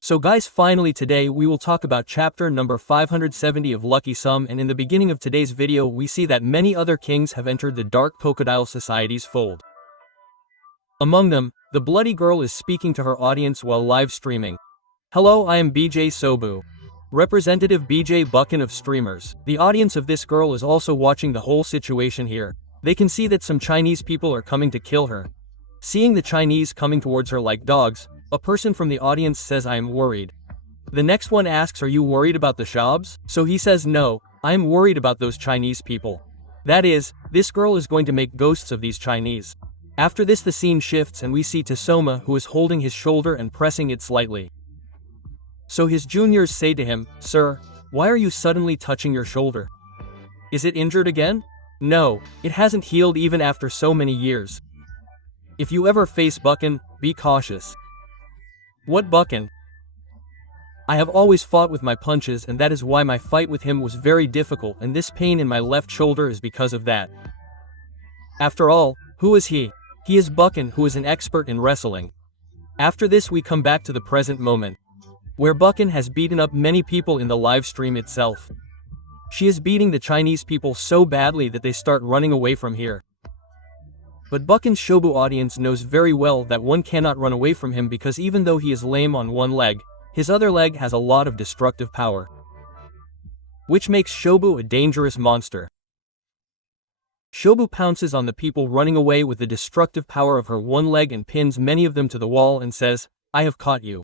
So guys, finally today we will talk about chapter number 570 of Lookism, and in the beginning of today's video we see that many other kings have entered the Dark Crocodile Society's fold. Among them, the bloody girl is speaking to her audience while live streaming. Hello, I am BJ Sobu. Representative BJ Buchan of streamers. The audience of this girl is also watching the whole situation here. They can see that some Chinese people are coming to kill her. Seeing the Chinese coming towards her like dogs, a person from the audience says, I am worried. The next one asks, are you worried about the Shabs? So he says, no, I am worried about those Chinese people. That is, this girl is going to make ghosts of these Chinese. After this the scene shifts and we see Tasoma, who is holding his shoulder and pressing it slightly. So his juniors say to him, Sir, why are you suddenly touching your shoulder? Is it injured again? No, it hasn't healed even after so many years. If you ever face Buchan, be cautious. What Buchan? I have always fought with my punches, and that is why my fight with him was very difficult, and this pain in my left shoulder is because of that. After all, who is he? He is Buchan, who is an expert in wrestling. After this we come back to the present moment, where Buchan has beaten up many people in the live stream itself. She is beating the Chinese people so badly that they start running away from here. But Buchan's Shobu audience knows very well that one cannot run away from him because even though he is lame on one leg, his other leg has a lot of destructive power, which makes Shobu a dangerous monster. Shobu pounces on the people running away with the destructive power of her one leg and pins many of them to the wall and says, I have caught you.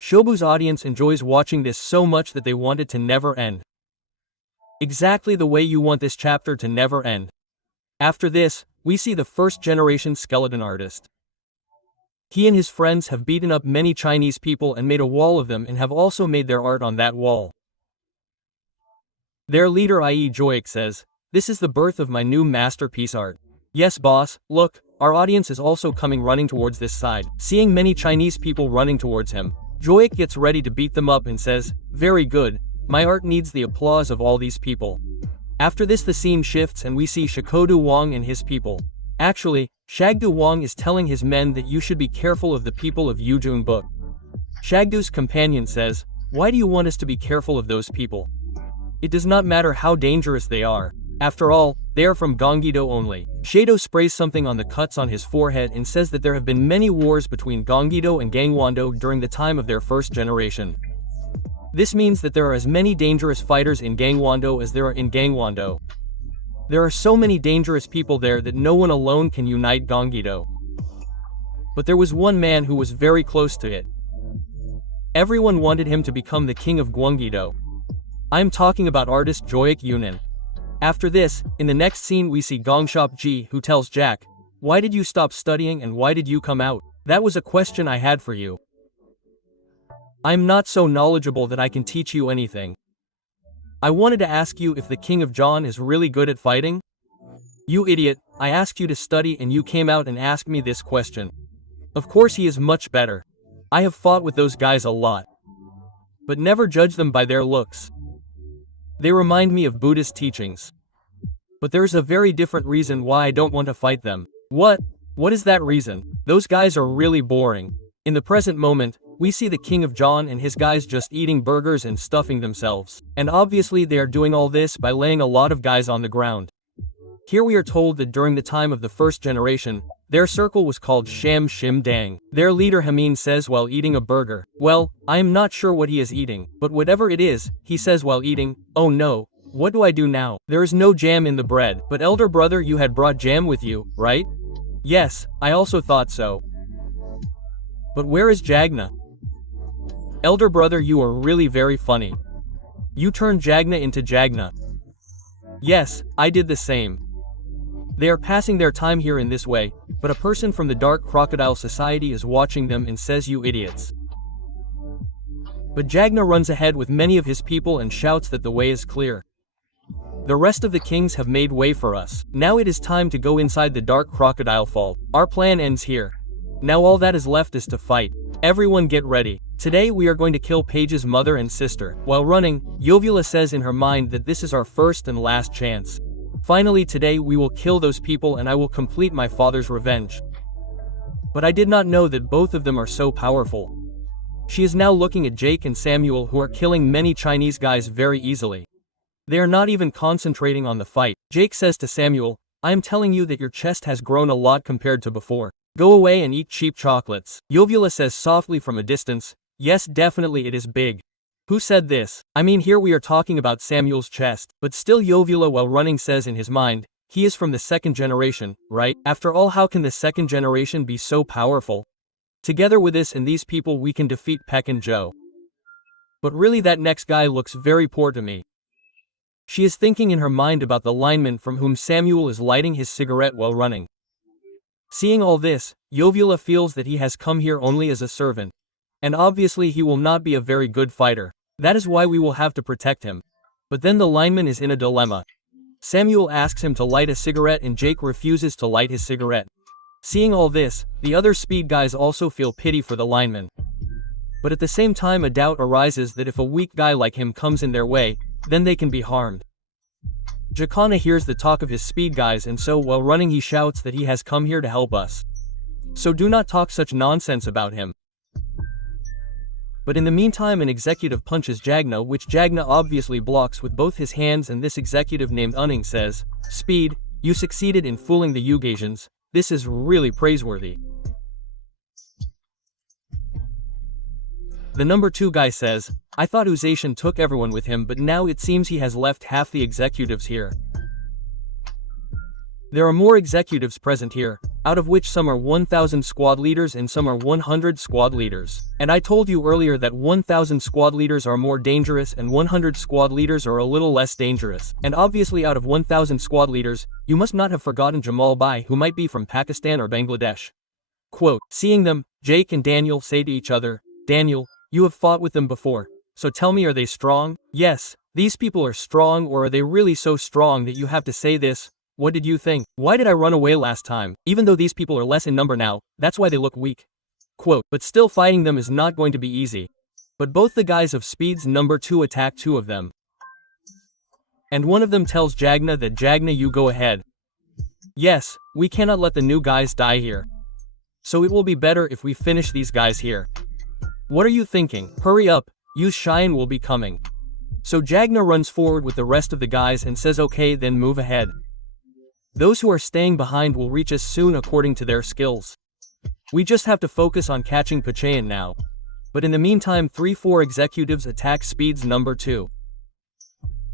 Shobu's audience enjoys watching this so much that they want it to never end. Exactly the way you want this chapter to never end. After this, we see the first generation skeleton artist. He and his friends have beaten up many Chinese people and made a wall of them and have also made their art on that wall. Their leader i.e. Joik says, this is the birth of my new masterpiece art. Yes boss, look, our audience is also coming running towards this side. Seeing many Chinese people running towards him, Joik gets ready to beat them up and says, very good, my art needs the applause of all these people. After this the scene shifts and we see Shakodu Wang and his people. Actually, Shagdu Wang is telling his men that you should be careful of the people of Yujun Book. Shagdu's companion says, why do you want us to be careful of those people? It does not matter how dangerous they are. After all, they are from Gonggido only. Shado sprays something on the cuts on his forehead and says that there have been many wars between Gonggido and Gangwon-do during the time of their first generation. This means that there are as many dangerous fighters in Gangwon-do as there are in Gangwon-do. There are so many dangerous people there that no one alone can unite Gonggido. But there was one man who was very close to it. Everyone wanted him to become the king of Gyeonggi-do. I am talking about artist Joik Yunin. After this, in the next scene we see Gongshop Ji, who tells Jack, why did you stop studying and why did you come out? That was a question I had for you. I'm not so knowledgeable that I can teach you anything. I wanted to ask you if the king of John is really good at fighting? You idiot, I asked you to study and you came out and asked me this question. Of course he is much better. I have fought with those guys a lot. But never judge them by their looks. They remind me of Buddhist teachings. But there's a very different reason why I don't want to fight them. What? What is that reason? Those guys are really boring. In the present moment, we see the King of John and his guys just eating burgers and stuffing themselves. And obviously they are doing all this by laying a lot of guys on the ground. Here we are told that during the time of the first generation, their circle was called Sham Shim Dang. Their leader Hamin says while eating a burger, well, I am not sure what he is eating, but whatever it is, he says while eating, oh no, what do I do now? There is no jam in the bread, but elder brother you had brought jam with you, right? Yes, I also thought so. But where is Jagna? Elder brother, you are really very funny. You turned Jagna into Jagna. Yes, I did the same. They are passing their time here in this way, but a person from the Dark Crocodile Society is watching them and says you idiots. But Jagna runs ahead with many of his people and shouts that the way is clear. The rest of the kings have made way for us. Now it is time to go inside the Dark Crocodile Fall. Our plan ends here. Now all that is left is to fight. Everyone get ready. Today we are going to kill Paige's mother and sister. While running, Yovula says in her mind that this is our first and last chance. Finally today we will kill those people and I will complete my father's revenge. But I did not know that both of them are so powerful. She is now looking at Jake and Samuel, who are killing many Chinese guys very easily. They are not even concentrating on the fight. Jake says to Samuel, "I am telling you that your chest has grown a lot compared to before. Go away and eat cheap chocolates." Yovula says softly from a distance, "Yes, definitely it is big." Who said this? I mean, here we are talking about Samuel's chest, but still Yovula while running says in his mind, he is from the second generation, right? After all, how can the second generation be so powerful? Together with this and these people we can defeat Peck and Joe. But really that next guy looks very poor to me. She is thinking in her mind about the lineman from whom Samuel is lighting his cigarette while running. Seeing all this, Yovula feels that he has come here only as a servant. And obviously he will not be a very good fighter. That is why we will have to protect him. But then the lineman is in a dilemma. Samuel asks him to light a cigarette and Jake refuses to light his cigarette. Seeing all this, the other speed guys also feel pity for the lineman. But at the same time a doubt arises that if a weak guy like him comes in their way, then they can be harmed. Jacana hears the talk of his speed guys and so while running he shouts that he has come here to help us. So do not talk such nonsense about him. But in the meantime an executive punches Jagna, which Jagna obviously blocks with both his hands, and this executive named Unning says, "Speed, you succeeded in fooling the Ugasians. This is really praiseworthy." The number 2 guy says, "I thought Uzation took everyone with him, but now it seems he has left half the executives here. There are more executives present here, out of which some are 1,000 squad leaders and some are 100 squad leaders. And I told you earlier that 1,000 squad leaders are more dangerous and 100 squad leaders are a little less dangerous. And obviously out of 1,000 squad leaders, you must not have forgotten Jamal Bai, who might be from Pakistan or Bangladesh." Quote, seeing them, Jake and Daniel say to each other, "Daniel, you have fought with them before. So tell me, are they strong?" "Yes, these people are strong, or are they really so strong that you have to say this? What did you think? Why did I run away last time? Even though these people are less in number now, that's why they look weak." Quote, but still fighting them is not going to be easy. But both the guys of Speed's number 2 attack 2 of them. And one of them tells Jagna that, "Jagna, you go ahead. Yes, we cannot let the new guys die here. So it will be better if we finish these guys here. What are you thinking? Hurry up, use Cheyenne will be coming." So Jagna runs forward with the rest of the guys and says okay, then move ahead. Those who are staying behind will reach us soon according to their skills. We just have to focus on catching Pachayan now. But in the meantime 3-4 executives attack Speed's number 2.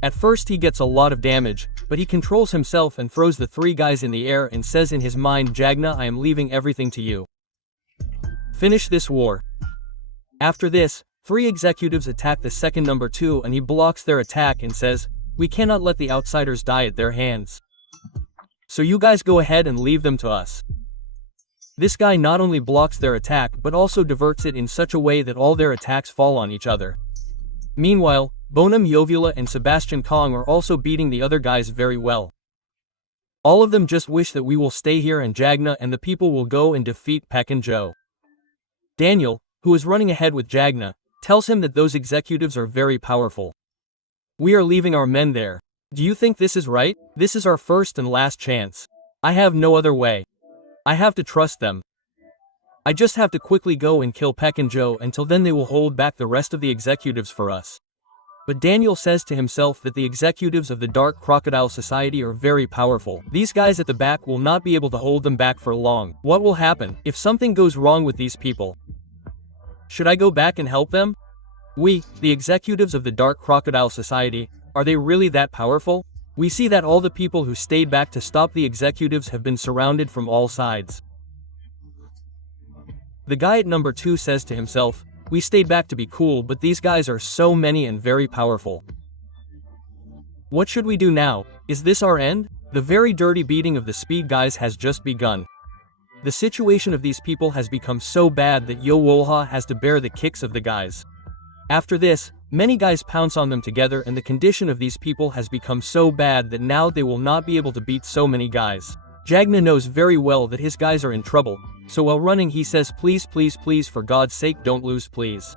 At first he gets a lot of damage, but he controls himself and throws the 3 guys in the air and says in his mind, "Jagna, I am leaving everything to you. Finish this war." After this, 3 executives attack the second number 2 and he blocks their attack and says, "We cannot let the outsiders die at their hands. So you guys go ahead and leave them to us." This guy not only blocks their attack but also diverts it in such a way that all their attacks fall on each other. Meanwhile, Bonham, Yovula and Sebastian Kong are also beating the other guys very well. All of them just wish that we will stay here and Jagna and the people will go and defeat Peck and Joe. Daniel, who is running ahead with Jagna, tells him that those executives are very powerful. "We are leaving our men there. Do you think this is right? This is our first and last chance. I have no other way. I have to trust them. I just have to quickly go and kill Peck and Joe. Until then they will hold back the rest of the executives for us." But Daniel says to himself that the executives of the Dark Crocodile Society are very powerful. These guys at the back will not be able to hold them back for long. What will happen if something goes wrong with these people? Should I go back and help them? The executives of the Dark Crocodile Society, are they really that powerful? We see that all the people who stayed back to stop the executives have been surrounded from all sides. The guy at number 2 says to himself, "We stayed back to be cool, but these guys are so many and very powerful. What should we do now? Is this our end?" The very dirty beating of the Speed guys has just begun. The situation of these people has become so bad that Yo Wolha has to bear the kicks of the guys. After this, many guys pounce on them together and the condition of these people has become so bad that now they will not be able to beat so many guys. Jagna knows very well that his guys are in trouble, so while running he says, "Please, please, please, for God's sake don't lose, please."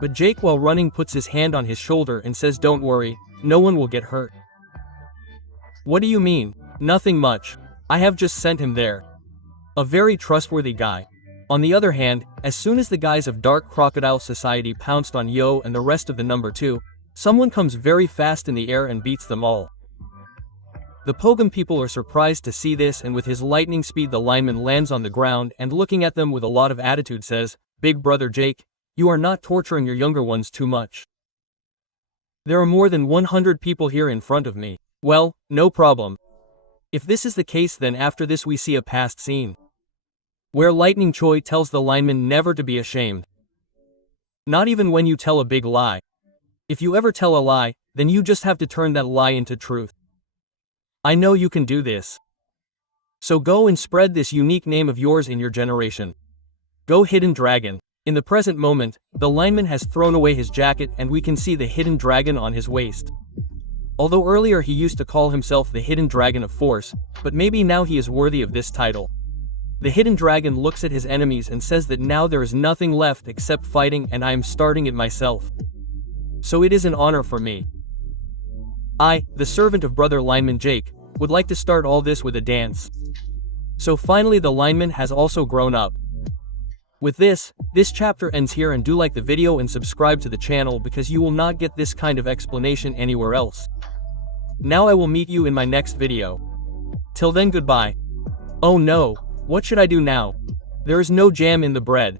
But Jake while running puts his hand on his shoulder and says, "Don't worry, no one will get hurt." "What do you mean?" "Nothing much. I have just sent him there. A very trustworthy guy. On the other hand, as soon as the guys of Dark Crocodile Society pounced on Yo and the rest of the number 2, someone comes very fast in the air and beats them all. The Pogum people are surprised to see this, and with his lightning speed the lineman lands on the ground and looking at them with a lot of attitude says, "Big brother Jake, you are not torturing your younger ones too much? There are more than 100 people here in front of me. Well, no problem. If this is the case, then after this we see a past scene where Lightning Choi tells the lineman never to be ashamed. Not even when you tell a big lie. If you ever tell a lie, then you just have to turn that lie into truth. I know you can do this. So go and spread this unique name of yours in your generation. Go Hidden Dragon." In the present moment, the lineman has thrown away his jacket and we can see the hidden dragon on his waist. Although earlier he used to call himself the Hidden Dragon of Force, but maybe now he is worthy of this title. The Hidden Dragon looks at his enemies and says that now there is nothing left except fighting, and I am starting it myself. So it is an honor for me. I, the servant of brother lineman Jake, would like to start all this with a dance. So finally the lineman has also grown up. With this chapter ends here, and do like the video and subscribe to the channel because you will not get this kind of explanation anywhere else. Now I will meet you in my next video. Till then, goodbye. Oh no, what should I do now? There is no jam in the bread.